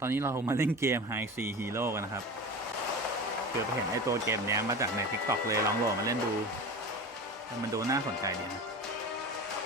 ตอนนี้เรามาเล่นเกม High Sea Hero กันนะครับ คือไปเห็นไอตัวเกมเนี้ยมาจากใน TikTok เลยลองโหลดมาเล่นดูมันดูน่าสนใจดีนะ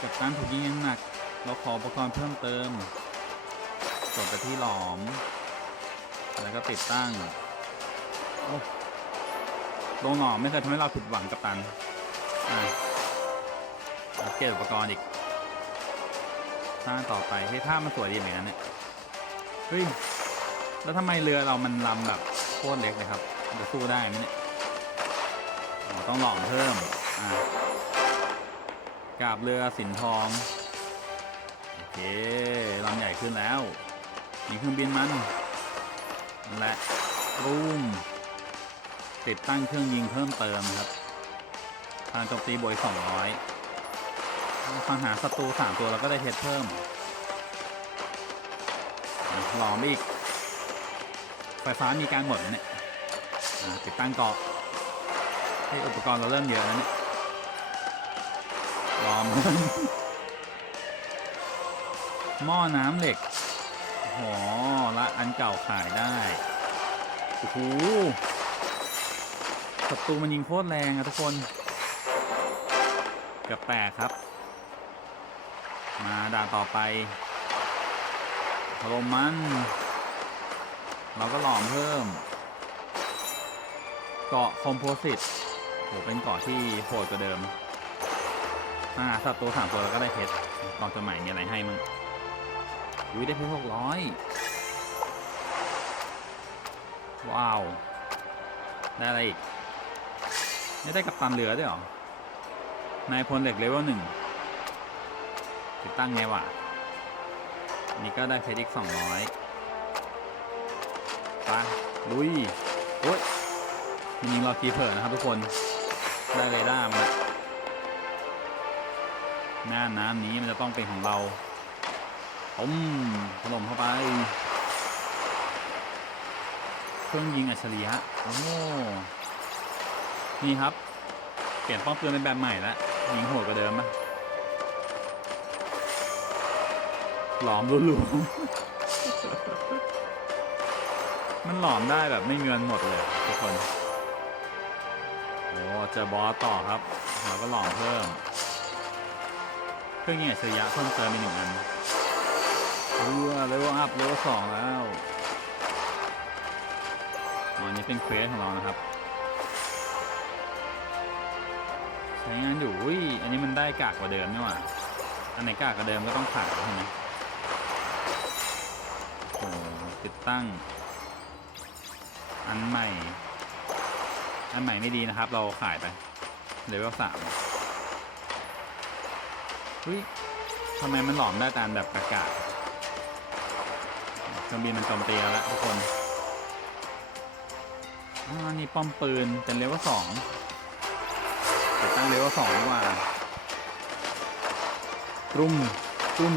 กับการถูกยิงยังหนัก เราขออุปกรณ์เพิ่มเติมกดไปที่หลอม แล้วก็ติดตั้งโอ้ลงหลอมไม่เคยทำให้เราผิดหวังกับตัน อ่าอัปเกรดอุปกรณ์อีกสร้างต่อไปให้ท่ามันสวยดีเหมือนกันเนี่ย เฮ้ย แล้วทำไมเรือเรามันลำแบบโคตรเล็กเลยครับจะสู้ได้ไหมเนี่ยต้องหลอมเพิ่ม อ่ากาบเรือสินทอง โอเคลำใหญ่ขึ้นแล้ว มีเครื่องบินมัน และรูมติดตั้งเครื่องยิงเพิ่มเติมครับพลังโจมตีบวกสองร้อยฟังหาศัตรูสามตัวแล้วก็ได้เทสเพิ่ม หลอมอีก ไฟฟ้ามีการหมดเนี่ยติดตั้งเกาะให้อุปกรณ์เราเริ่มเยอะแล้วเนี่ยหลอม หม้อน้ำเหล็กโอ้โหละอันเก่าขายได้โอ้โหศัตรูมันยิงโคตรแรงอะทุกคนเกือบแตกครับ มาด่านต่อไป ถล่มมัน เราก็หลอมเพิ่ม เกาะคอมโพสิตโหเป็นเกาะที่โหดกว่าเดิมอ่าสัตว์ตัวสามตัวแล้วก็ได้เพชรกองจดหมายมีอะไรให้มั้งอุ้ยได้เพชรหกร้อยว้าว ได้อะไรอีกไม่ได้กับตันเรือด้วยหรอนายพลเหล็กเลเวลหนึ่งติดตั้งไงวะ นนี้ก็ได้เพชรอีกสองร้อยไปลุยโอ้ยมันยิงเราทีเผลอนะครับทุกคน ได้เรดาร์มาแล้วหน้าน้ำนี้มันจะต้องเป็นของเราต้มถล่มเข้าไป เครื่องยิงอัจฉริยะโอ้นี่ครับ เปลี่ยนป้องปืนเป็นแบบใหม่แล้วยิงโหดกว่าเดิมปะ หลอมรูๆมันหลอมได้แบบไม่มีวันหมดเลยทุกคน โอ้เจอบอสต่อครับเราก็หลอมเพิ่ม เครื่องยิงอัจฉยะเพิ่มเติมอีกหนึ่งอันเออเลเวลอัพเลเวลสองแล้วอันนี้เป็นเควสของเรานะครับใช้งานอยู่อุ้ยอันนี้มันได้กากกว่าเดิมนี่หว่า อันไหนกากกว่าเดิมก็ต้องขายใช่ไหม ติดตั้ง อันใหม่ อันใหม่ไม่ดีนะครับ เราขายไปเลเวลสามเฮ้ยทำไมมันหลอมได้ตามแบบกากาเครื่องบินมันโจมตีแล้วละทุกคนอ่านี่ป้อมปืนเป็นเลเวลสองติดตั้งเลเวลสองดีกว่า ตุ้มตุ้ม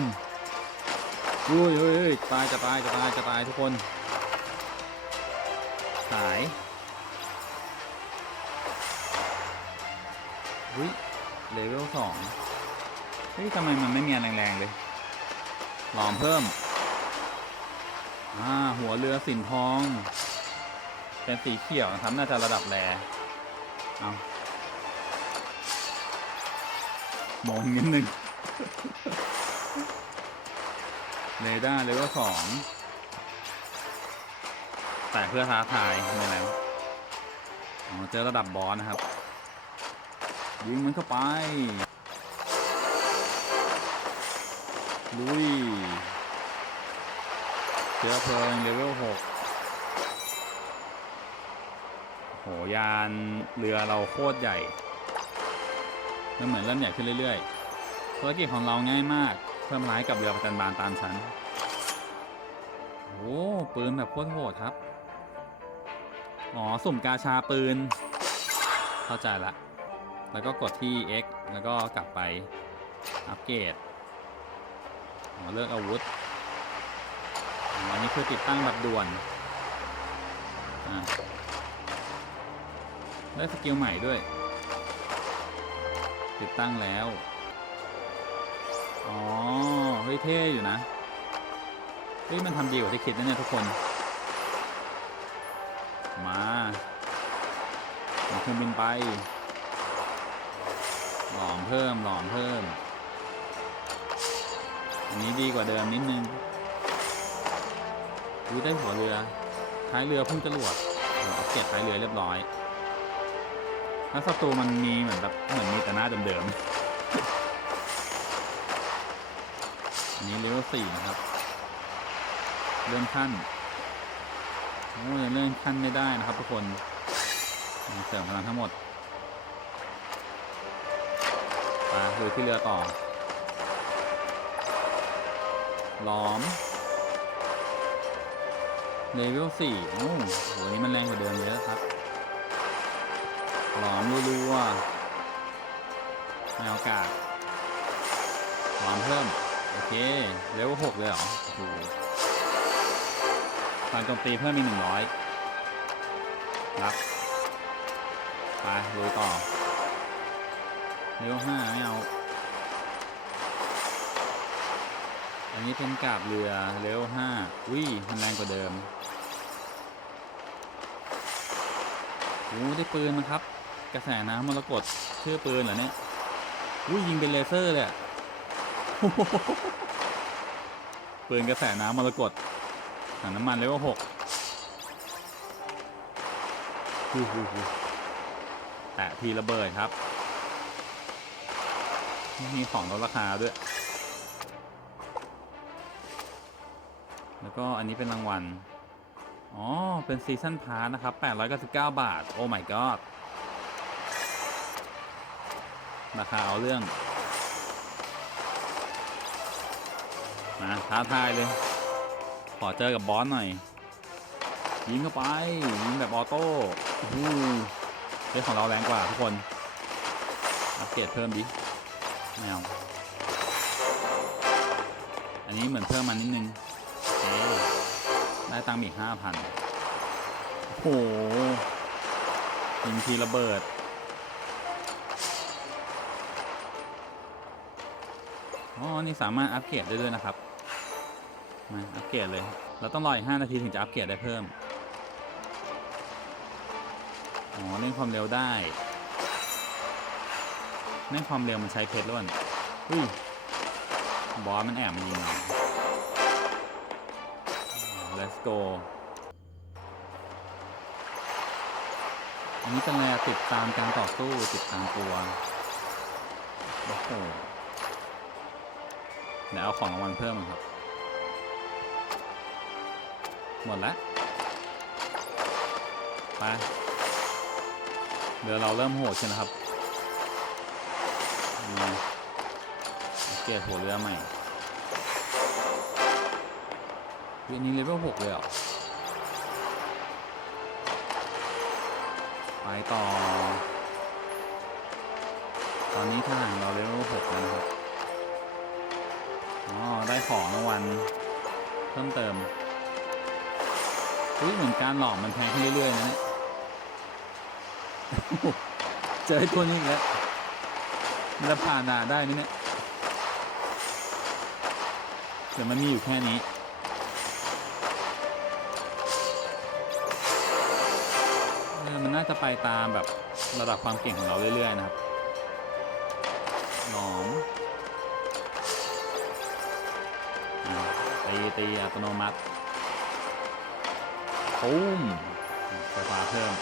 อุ้ยเฮ้ยเฮ้ยตายจะตายจะตายจะตายทุกคนขายอุ้ยเลเวลสองเฮ้ยทำไมมันไม่มีอะไรแรงๆเลยหลอมเพิ่มอ่าหัวเรือสินทอง เป็นสีเขียวนะครับ น่าจะระดับแรเอามองนิดนึง เรดาร์เลเวลสองแต่เพื่อท้าทายไม่แล้วเจอระดับบอสนะครับ ยิงมันเข้าไปลุยเชื้อเพลิงเลเวลหกโหยานเรือเราโคตรใหญ่มันเหมือนเริ่มใหญ่ขึ้นเรื่อยๆ ธุรกิจของเราง่ายมากเพิ่มร้ายกับเรือประจันบานตามชั้น ปืนแบบโคตรโหดครับ อ๋อ สุ่มกาชาปืน เข้าใจละ แล้วก็กดที่ X แล้วก็กลับไปอัปเกรดอ๋อเลือกอาวุธอันนี้คือติดตั้งแบบด่วนอ่าได้สกิลใหม่ด้วย ติดตั้งแล้ว อ๋อ เฮ้ยเท่อยู่นะ ฮ้ยฮ้ยมันทำดีกว่าที่คิดนะเนี่ยทุกคน มาเครื่องบินไป หลอมเพิ่มหลอมเพิ่ม อันนี้ดีกว่าเดิมนิดนึงดูได้หัวเรือ ท้ายเรือพุ่งจรวดโอ้อัปเกรดท้ายเรือเรียบร้อยแล้วศัตรูมันมีเหมือนแบบเหมือนมีแต่หน้าเดิมๆอันนี้เลเวลสี่นะครับ เลื่อนขั้นโอ้ยเลื่อนขั้นไม่ได้นะครับทุกคนเสริมพลังทั้งหมดไปลุยที่เรือต่อ ล้อมเลเวลสี่โอ้โหอันนี้มันแรงกว่าเดิมเยอะครับล้อมรัวๆไม่เอากาศล้อมเพิ่ม โอเค เลเวลหกเลยเหรอโอ้ โหพลังโจมตีเพิ่มอีกหนึ่งร้อยรับไปลุยต่อเลเวลห้าไม่เอา อันนี้เป็นกาบเรือเลเวลห้าอุ้ยมันแรงกว่าเดิมโอ้ได้ปืนนะครับ กระแสน้ำมรกตชื่อปืนเหรอเนี่ยอุ้ยยิงเป็นเลเซอร์เลยปืนกระแสน้ำมรกต ถังน้ำมันเลเวลหกฮู้ฮู้ฮู้แตะทีระเบิดครับ มีของลดราคาด้วย แล้วก็อันนี้เป็นรางวัล อ๋อ เป็นซีซั่นพาร์นะครับ 899 บาท โอ้ my god ราคาเอาเรื่อง มาท้าทายเลยข อเจอกับบอสหน่อยยิงเข้าไปยิงแบบออโต้โอ้เรื่องของเราแรงกว่าทุกคนอัปเกรดเพิ่มดิไม่เอาอันนี้เหมือนเพิ่มมานิดนึงได้ตังค์อีกห้าพันโอ้โหยิงทีระเบิดอ๋อนี่สามารถอัปเกรดได้ด้วยนะครับ มาอัปเกรดเลย เราต้องรออีก5นาทีถึงจะอัปเกรดได้เพิ่ม อ๋อเล่นความเร็วได้เล่นความเร็วมันใช้เพชรล้วนอุ้ยบอสมันแอบมายิง let's go อันนี้เป็นอะไรติดตามการต่อสู้ติดตามตัวโอ้โหเดี๋ยวเอาของรางวัลเพิ่มครับ หมดแล้วไปเดี๋ยวเราเริ่มโหดใช่นะครับมาเกตหัวเรือใหม่เวียนนี้เลเวลหกเลยเหรอไปต่อ ตอนนี้ทหารเราเลเวลหกแล้วนะครับ อ๋อ ได้ของรางวัลเพิ่มเติม อุ้ยเหมือนการหลอกมันแพงขึ้นเรื่อยๆนะเนี่ยเจอตัวนี้แล้วมันจะผ่านด่าได้ไหมเนี่ยเดี๋ยวมันมีอยู่แค่นี้มันน่าจะไปตามแบบระดับความเก่งของเราเรื่อยๆนะครับหนอมตีตีอัตโนมัติ ปุ้มไฟฟ้าเพิ่ม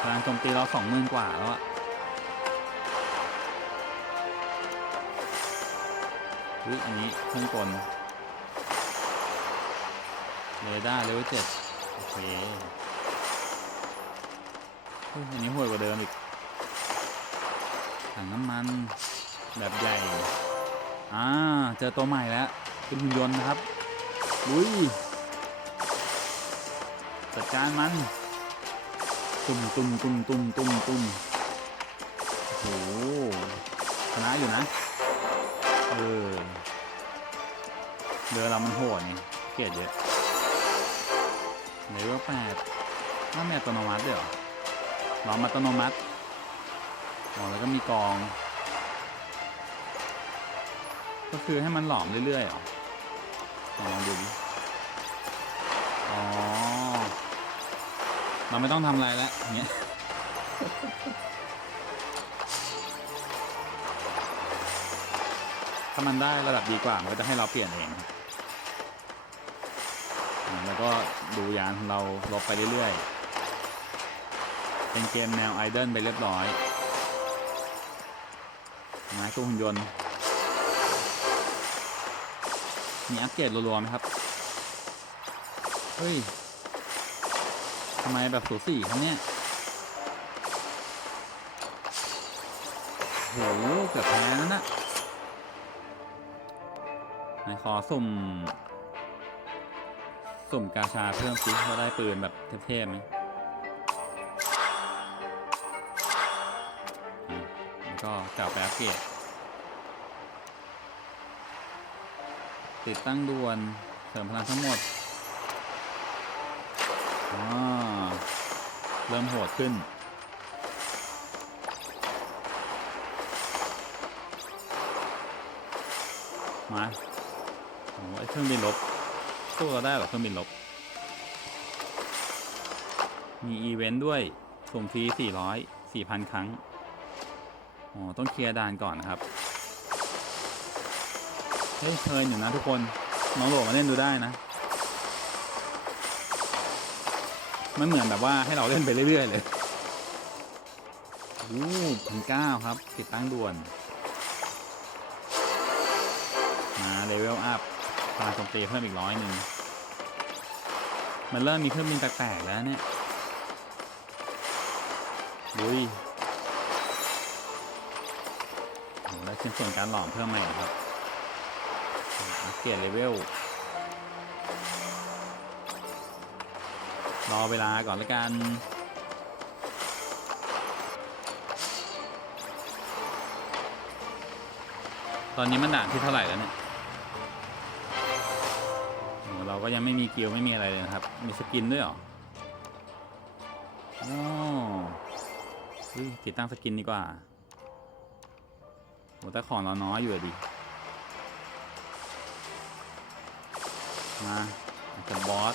พลังโจมตีเราสองหมื่นกว่าแล้วอะเฮ้ยอันนี้เครื่องกลเรดาร์เลเวลเจ็ดโอเคอันนี้ห่วยกว่าเดิมอีกถังน้ำมันแบบใหญ่ อ่าเจอตัวใหม่แล้วเป็นหุ่นยนต์นะครับลุยจัดการมัน ตุ่มตุ่มตุ่มตุ่มตุ่มตุ่มโอ้โหชนะอยู่นะ เออเรือเรามันโหดนี่เกลียดเยอะเลเวลแปดน่าแม่อัตโนมัติด้วยเหรอลอมาอัตโนมัติอ๋อแล้วก็มีกอง ก็คือให้มันหลอมเรื่อยๆหรอลองดูดิอ๋อ เราไม่ต้องทำอะไรแล้วเงี้ยถ้ามันได้ระดับดีกว่า มันก็จะให้เราเปลี่ยนเองแล้วก็ดูยานของเราลบไปเรื่อยๆ เป็นเกมแนวไอดอลไปเรียบร้อยไม้ตู้หุ่นยนต์ มีอัปเกรดรัวๆไหมครับ เฮ้ย ทำไมแบบสูสีครับเนี่ยโหเกือบแพ้แล้วนะไหนขอสุ่ม สุ่มกาชาเพิ่มซิว่าได้ปืนแบบเทพๆไหมอะแล้วก็กลับไปอัปเกรด ติดตั้งด่วนเสริมพลังทั้งหมดอ่าเริ่มโหดขึ้น มาโอ้ไอเครื่องบินลบสู้เราได้หรอเครื่องบินลบ มีอีเวนต์ด้วยส่งฟรี400 4,000 ครั้ง อ๋อ ต้องเคลียร์ด่านก่อนนะครับ ฮ้ยเพลินอยู่นะทุกคนน้องโหลมาเล่นดูได้นะ มันเหมือนแบบว่าให้เราเล่นไปเรื่อยๆเลยอู้พันเก้าครับ ติดตั้งด่วน มาเลเวลอัพพลังโจมตีเพิ่มอีกร้อยหนึ่ง มันเริ่มมีเครื่องบินแปลกๆแล้วเนี่ยดุยโอ้ได้ชิ้นส่วนการหลอมเพิ่มใหม่ครับ อัปเกรดเลเวลรอเวลาก่อนละกันตอนนี้มันด่านที่เท่าไหร่แล้วเนี่ย เราก็ยังไม่มีกิลด์ไม่มีอะไรเลยนะครับ มีสกินด้วยหรออ๋อเฮ้ยติดตั้งสกินดีกว่าโหแต่ของเราน้อยอยู่ดิ มากับบอส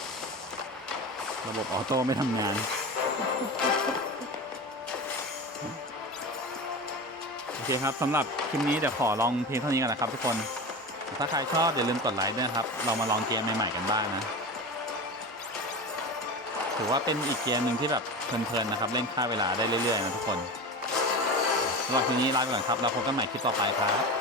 ระบบออโต้ไม่ทำงาน โอเคครับสำหรับคลิปนี้เดี๋ยวขอลองเพียงเท่านี้กันนะครับทุกคน ถ้าใครชอบอย่าลืมกดไลค์ด้วยนะครับ เรามาลองเกมใหม่ๆกันบ้างนะ ถือว่าเป็นอีกเกมหนึ่งที่แบบเพลินๆนะครับ เล่นฆ่าเวลาได้เรื่อยๆนะทุกคนสำหรับทีนี้ลาไปก่อนครับเราพบกันใหม่คลิปต่อไปครับ